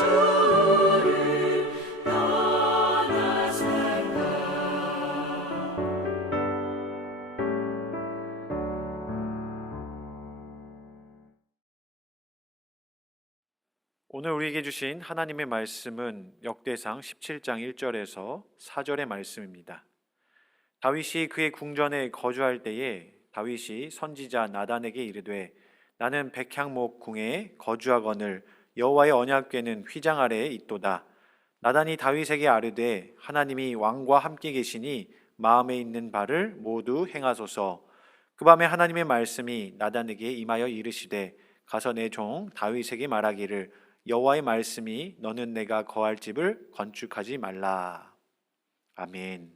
주를 떠나 살까. 오늘 우리에게 주신 하나님의 말씀은 역대상 17장 1절에서 4절의 말씀입니다. 다윗이 그의 궁전에 거주할 때에 다윗이 선지자 나단에게 이르되 나는 백향목 궁에 거주하거늘 여호와의 언약궤는 휘장 아래에 있도다. 나단이 다윗에게 아뢰되 하나님이 왕과 함께 계시니 마음에 있는 바를 모두 행하소서. 그 밤에 하나님의 말씀이 나단에게 임하여 이르시되 가서 내 종 다윗에게 말하기를 여호와의 말씀이 너는 내가 거할 집을 건축하지 말라. 아멘.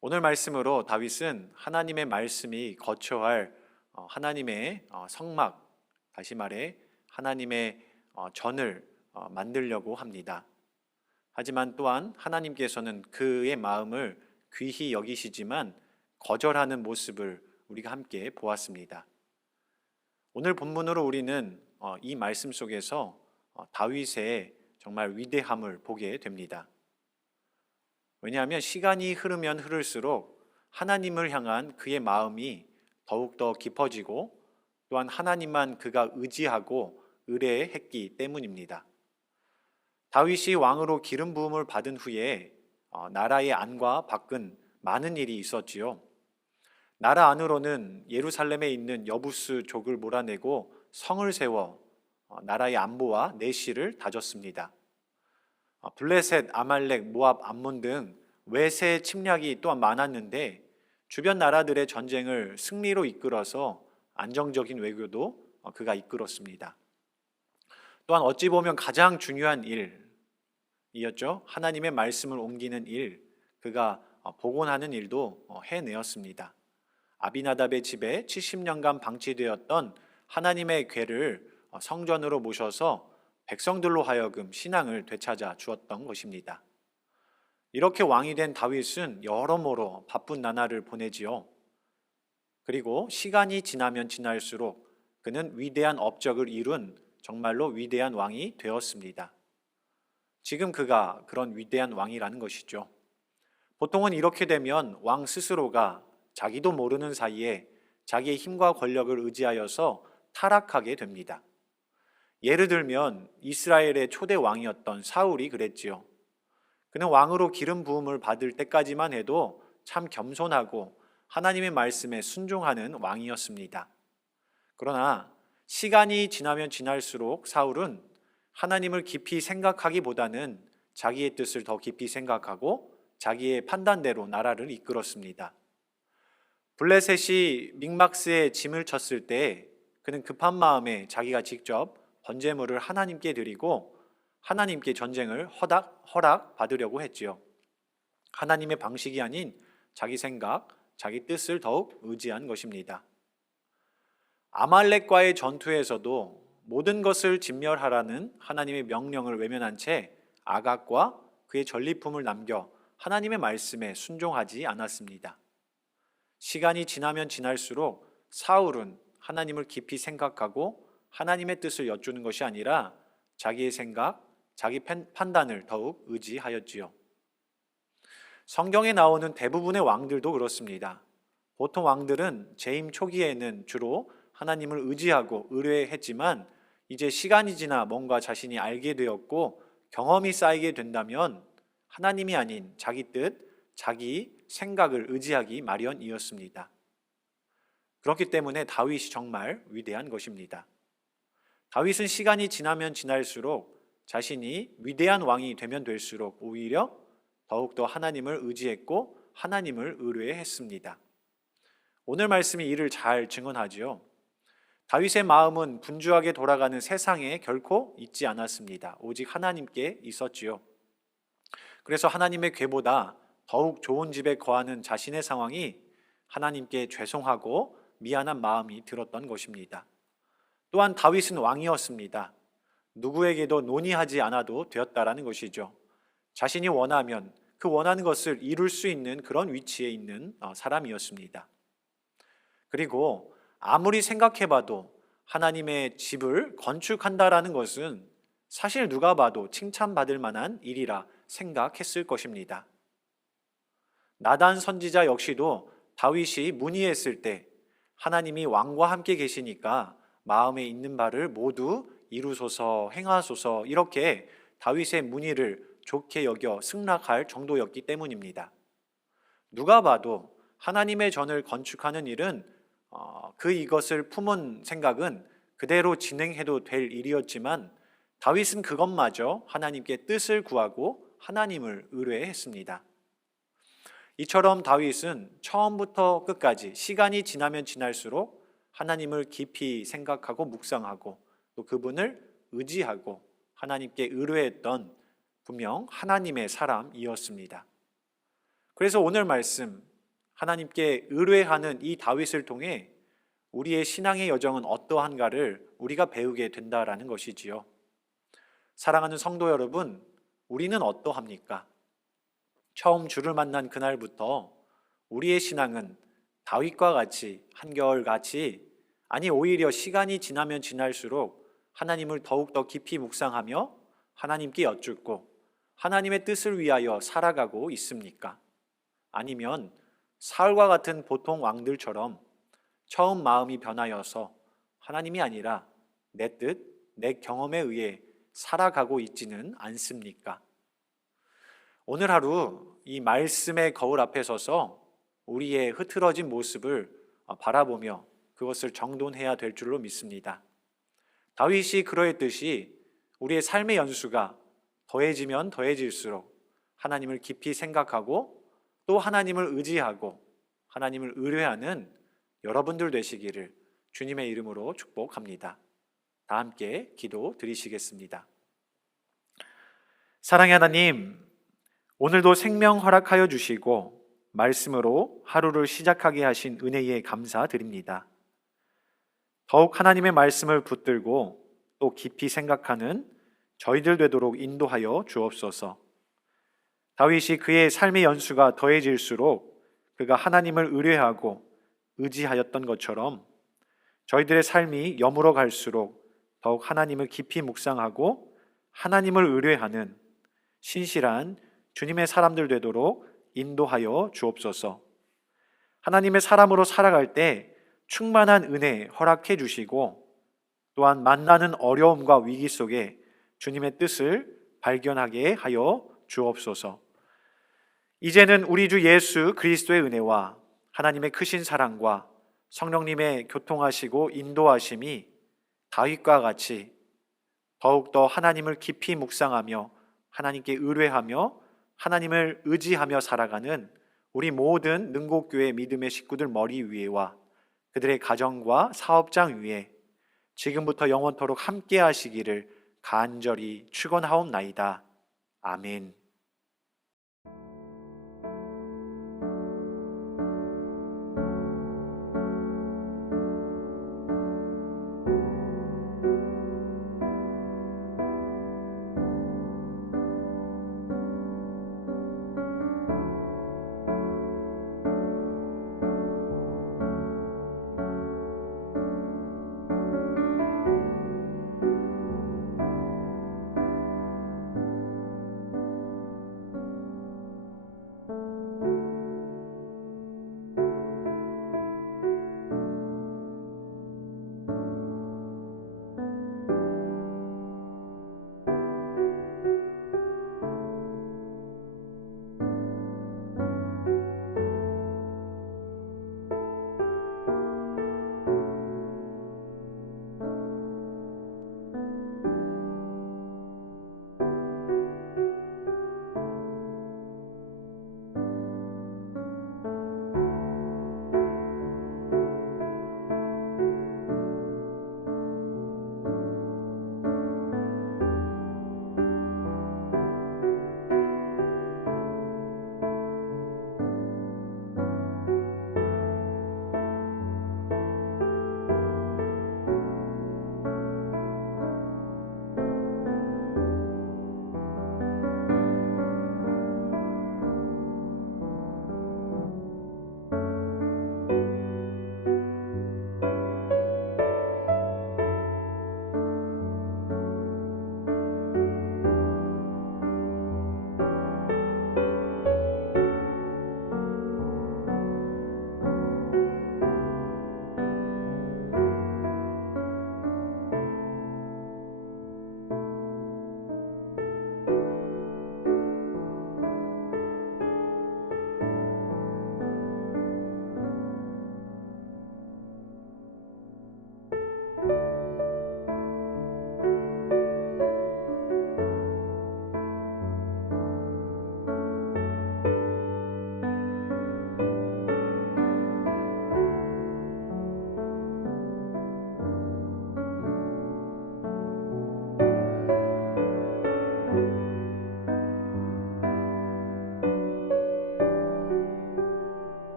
오늘 말씀으로 다윗은 하나님의 말씀이 거처할 하나님의 성막, 다시 말해 하나님의 전을 만들려고 합니다. 하지만 또한 하나님께서는 그의 마음을 귀히 여기시지만 거절하는 모습을 우리가 함께 보았습니다. 오늘 본문으로 우리는 이 말씀 속에서 다윗의 정말 위대함을 보게 됩니다. 왜냐하면 시간이 흐르면 흐를수록 하나님을 향한 그의 마음이 더욱더 깊어지고 또한 하나님만 그가 의지하고 의뢰했기 때문입니다. 다윗이 왕으로 기름 부음을 받은 후에 나라의 안과 밖은 많은 일이 있었지요. 나라 안으로는 예루살렘에 있는 여부스족을 몰아내고 성을 세워 나라의 안보와 내실을 다졌습니다. 블레셋, 아말렉, 모압, 암몬 등 외세 침략이 또한 많았는데 주변 나라들의 전쟁을 승리로 이끌어서 안정적인 외교도 그가 이끌었습니다. 또한 어찌 보면 가장 중요한 일이었죠. 하나님의 말씀을 옮기는 일, 그가 복원하는 일도 해내었습니다. 아비나답의 집에 70년간 방치되었던 하나님의 궤를 성전으로 모셔서 백성들로 하여금 신앙을 되찾아 주었던 것입니다. 이렇게 왕이 된 다윗은 여러모로 바쁜 나날을 보내지요. 그리고 시간이 지나면 지날수록 그는 위대한 업적을 이룬 정말로 위대한 왕이 되었습니다. 지금 그가 그런 위대한 왕이라는 것이죠. 보통은 이렇게 되면 왕 스스로가 자기도 모르는 사이에 자기의 힘과 권력을 의지하여서 타락하게 됩니다. 예를 들면 이스라엘의 초대 왕이었던 사울이 그랬지요. 그는 왕으로 기름 부음을 받을 때까지만 해도 참 겸손하고 하나님의 말씀에 순종하는 왕이었습니다. 그러나 시간이 지나면 지날수록 사울은 하나님을 깊이 생각하기보다는 자기의 뜻을 더 깊이 생각하고 자기의 판단대로 나라를 이끌었습니다. 블레셋이 믹막스에 짐을 쳤을 때 그는 급한 마음에 자기가 직접 번제물을 하나님께 드리고 하나님께 전쟁을 허락받으려고 했지요. 하나님의 방식이 아닌 자기 생각, 자기 뜻을 더욱 의지한 것입니다. 아말렉과의 전투에서도 모든 것을 진멸하라는 하나님의 명령을 외면한 채 아각과 그의 전리품을 남겨 하나님의 말씀에 순종하지 않았습니다. 시간이 지나면 지날수록 사울은 하나님을 깊이 생각하고 하나님의 뜻을 여쭈는 것이 아니라 자기의 생각, 자기 판단을 더욱 의지하였지요. 성경에 나오는 대부분의 왕들도 그렇습니다. 보통 왕들은 재임 초기에는 주로 하나님을 의지하고 의뢰했지만 이제 시간이 지나 뭔가 자신이 알게 되었고 경험이 쌓이게 된다면 하나님이 아닌 자기 뜻, 자기 생각을 의지하기 마련이었습니다. 그렇기 때문에 다윗이 정말 위대한 것입니다. 다윗은 시간이 지나면 지날수록 자신이 위대한 왕이 되면 될수록 오히려 더욱더 하나님을 의지했고 하나님을 의뢰했습니다. 오늘 말씀이 이를 잘 증언하지요. 다윗의 마음은 분주하게 돌아가는 세상에 결코 있지 않았습니다. 오직 하나님께 있었지요. 그래서 하나님의 궤보다 더욱 좋은 집에 거하는 자신의 상황이 하나님께 죄송하고 미안한 마음이 들었던 것입니다. 또한 다윗은 왕이었습니다. 누구에게도 논의하지 않아도 되었다라는 것이죠. 자신이 원하면 그 원하는 것을 이룰 수 있는 그런 위치에 있는 사람이었습니다. 그리고 아무리 생각해봐도 하나님의 집을 건축한다라는 것은 사실 누가 봐도 칭찬받을 만한 일이라 생각했을 것입니다. 나단 선지자 역시도 다윗이 문의했을 때 하나님이 왕과 함께 계시니까 마음에 있는 바를 모두 이루소서 행하소서 이렇게 다윗의 문의를 좋게 여겨 승낙할 정도였기 때문입니다. 누가 봐도 하나님의 전을 건축하는 일은 이것을 품은 생각은 그대로 진행해도 될 일이었지만 다윗은 그것마저 하나님께 뜻을 구하고 하나님을 의뢰했습니다. 이처럼 다윗은 처음부터 끝까지 시간이 지나면 지날수록 하나님을 깊이 생각하고 묵상하고 또 그분을 의지하고 하나님께 의뢰했던 분명 하나님의 사람이었습니다. 그래서 오늘 말씀 하나님께 의뢰하는 이 다윗을 통해 우리의 신앙의 여정은 어떠한가를 우리가 배우게 된다라는 것이지요. 사랑하는 성도 여러분, 우리는 어떠합니까? 처음 주를 만난 그날부터 우리의 신앙은 다윗과 같이 한결같이 아니 오히려 시간이 지나면 지날수록 하나님을 더욱더 깊이 묵상하며 하나님께 여쭙고 하나님의 뜻을 위하여 살아가고 있습니까? 아니면 사울과 같은 보통 왕들처럼 처음 마음이 변하여서 하나님이 아니라 내 뜻, 내 경험에 의해 살아가고 있지는 않습니까? 오늘 하루 이 말씀의 거울 앞에 서서 우리의 흐트러진 모습을 바라보며 그것을 정돈해야 될 줄로 믿습니다. 다윗이 그러했듯이 우리의 삶의 연수가 더해지면 더해질수록 하나님을 깊이 생각하고 또 하나님을 의지하고 하나님을 의뢰하는 여러분들 되시기를 주님의 이름으로 축복합니다. 다 함께 기도 드리시겠습니다. 사랑의 하나님, 오늘도 생명 허락하여 주시고 말씀으로 하루를 시작하게 하신 은혜에 감사드립니다. 더욱 하나님의 말씀을 붙들고 또 깊이 생각하는 저희들 되도록 인도하여 주옵소서. 다윗이 그의 삶의 연수가 더해질수록 그가 하나님을 의뢰하고 의지하였던 것처럼 저희들의 삶이 여물어 갈수록 더욱 하나님을 깊이 묵상하고 하나님을 의뢰하는 신실한 주님의 사람들 되도록 인도하여 주옵소서. 하나님의 사람으로 살아갈 때 충만한 은혜 허락해 주시고 또한 만나는 어려움과 위기 속에 주님의 뜻을 발견하게 하여 주옵소서. 이제는 우리 주 예수 그리스도의 은혜와 하나님의 크신 사랑과 성령님의 교통하시고 인도하심이 다윗과 같이 더욱더 하나님을 깊이 묵상하며 하나님께 의뢰하며 하나님을 의지하며 살아가는 우리 모든 능곡교회 믿음의 식구들 머리 위에와 그들의 가정과 사업장 위에 지금부터 영원토록 함께 하시기를 간절히 축원하옵나이다. 아멘.